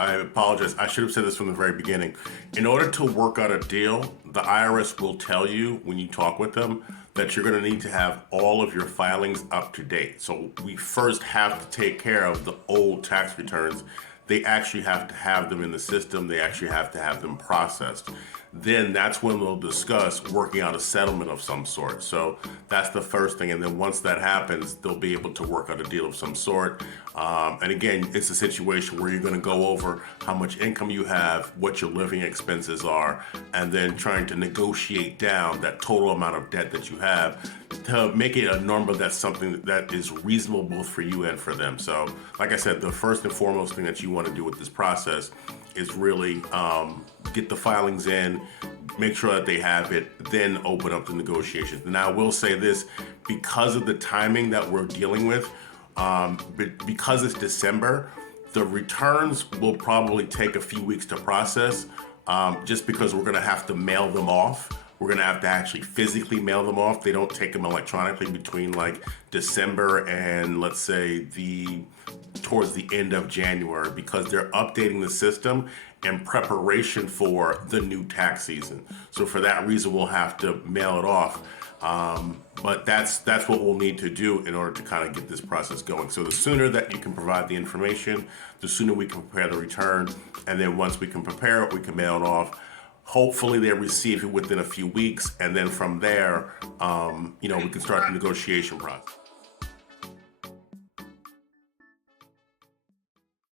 I apologize. I should have said this from the very beginning. In order to work out a deal, the IRS will tell you when you talk with them that you're going to need to have all of your filings up to date. So we first have to take care of the old tax returns. They actually have to have them in the system. They actually have to have them processed. Then that's when we'll discuss working out a settlement of some sort. So that's the first thing. And then once that happens, they'll be able to work out a deal of some sort. And again, it's a situation where you're going to go over how much income you have, what your living expenses are, and then trying to negotiate down that total amount of debt that you have to make it a number that's something that is reasonable both for you and for them. So like I said, the first and foremost thing that you want to do with this process is really get the filings in, make sure that they have it, then open up the negotiations. Now, I will say this, because of the timing that we're dealing with, because it's December, the returns will probably take a few weeks to process, just because we're gonna have to mail them off. We're gonna have to actually physically mail them off. They don't take them electronically between like December and let's say towards the end of January, because they're updating the system in preparation for the new tax season. So for that reason, we'll have to mail it off. But that's what we'll need to do in order to kind of get this process going. So the sooner that you can provide the information, the sooner we can prepare the return. And then once we can prepare it, we can mail it off. Hopefully they receive it within a few weeks. And then from there, we can start the negotiation process.